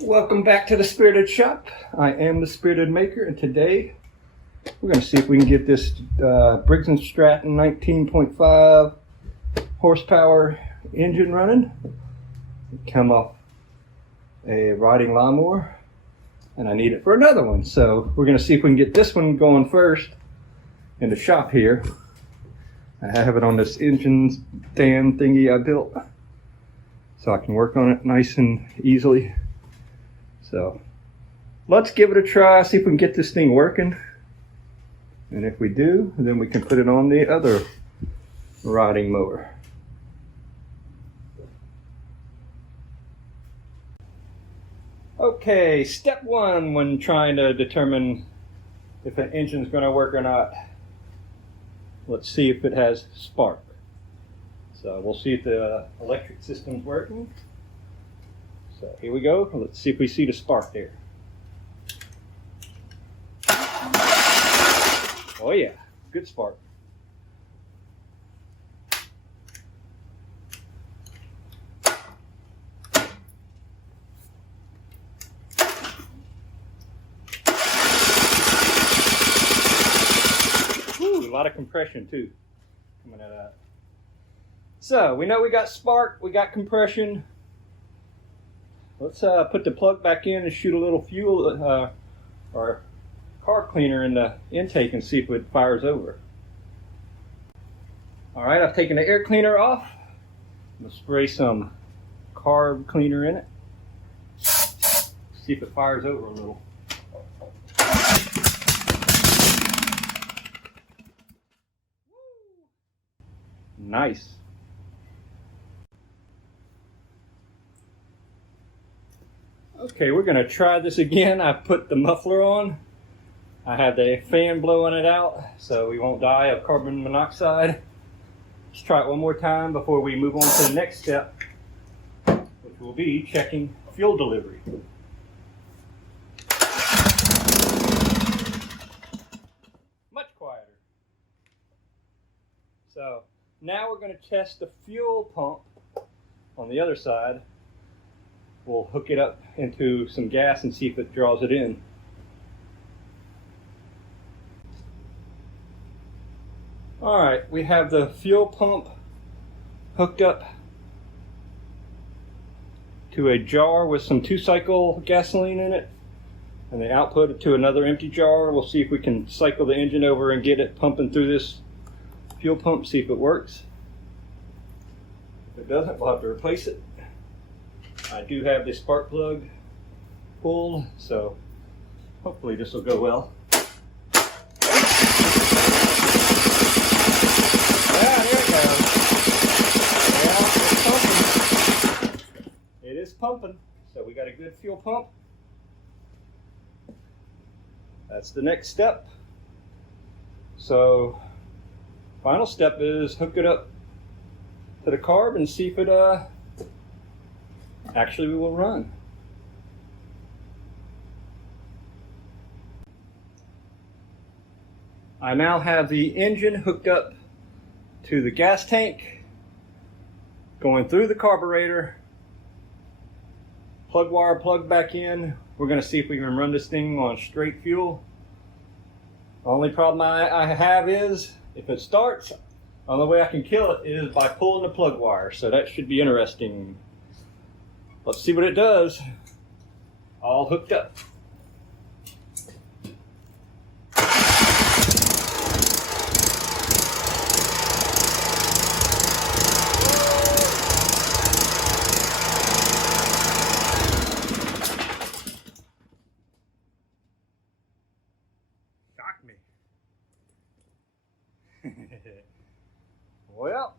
Welcome back to the Spirited Shop. I am the Spirited Maker, and today we're going to see if we can get this Briggs and Stratton 19.5 horsepower engine running. Come off a riding lawnmower, and I need it for another one. So we're going to see if we can get this one going first in the shop here. I have it on this engine stand thingy I built, so I can work on it nice and easily. So let's give it a try, see if we can get this thing working. And if we do, then we can put it on the other riding mower. Okay, step one when trying to determine if an engine's going to work or not. Let's see if it has spark. So we'll see if the electric system's working. So here we go. Let's see if we see the spark there. Oh yeah, good spark. Ooh, a lot of compression too coming out of that. So we know we got spark, we got compression. Let's put the plug back in and shoot a little fuel or carb cleaner in the intake and see if it fires over. All right, I've taken the air cleaner off. I'm gonna spray some carb cleaner in it. See if it fires over a little. Nice. Okay, we're going to try this again. I put the muffler on. I have the fan blowing it out so we won't die of carbon monoxide. Let's try it one more time before we move on to the next step, which will be checking fuel delivery. Much quieter. So now we're going to test the fuel pump on the other side. We'll hook it up into some gas and see if it draws it in. Alright, we have the fuel pump hooked up to a jar with some 2-cycle gasoline in it, and the output to another empty jar. We'll see if we can cycle the engine over and get it pumping through this fuel pump, see if it works. If it doesn't, we'll have to replace it. I do have the spark plug pulled, so hopefully this will go well. Yeah, there it goes. Yeah, it's pumping. It is pumping, so we got a good fuel pump. That's the next step. So, final step is hook it up to the carb and see if it actually we will run. I now have the engine hooked up to the gas tank, going through the carburetor, plug wire plugged back in. We're going to see if we can run this thing on straight fuel. The only problem I have is if it starts, the only way I can kill it is by pulling the plug wire, so that should be interesting. Let's see what it does. All hooked up. Shocked me. Well,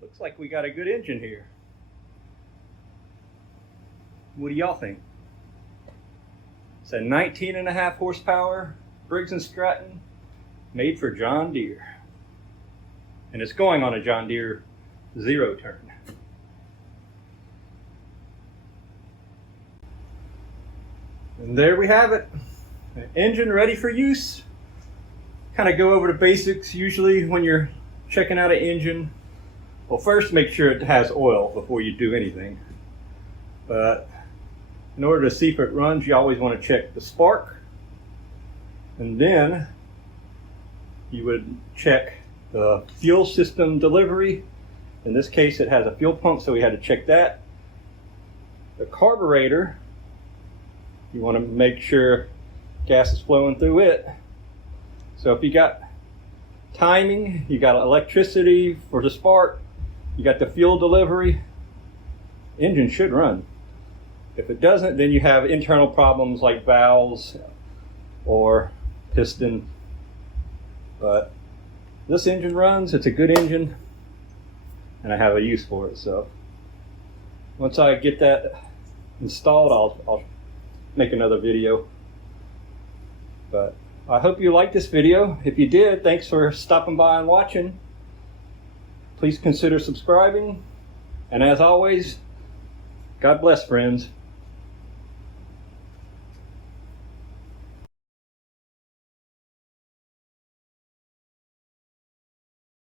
looks like we got a good engine here. What do y'all think? It's a 19.5 horsepower Briggs and Stratton made for John Deere. And it's going on a John Deere 0-turn. And there we have it. An engine ready for use. Kind of go over the basics usually when you're checking out an engine. Well, first make sure it has oil before you do anything. But In order to see if it runs, you always want to check the spark, and then you would check the fuel system delivery. In this case, it has a fuel pump, so we had to check that. The carburetor, you want to make sure gas is flowing through it. So if you got timing, you got electricity for the spark, you got the fuel delivery, engine should run. If it doesn't, then you have internal problems like valves or piston. But this engine runs, it's a good engine, and I have a use for it. So once I get that installed, I'll make another video. But I hope you liked this video. If you did, thanks for stopping by and watching. Please consider subscribing. And as always, God bless, friends.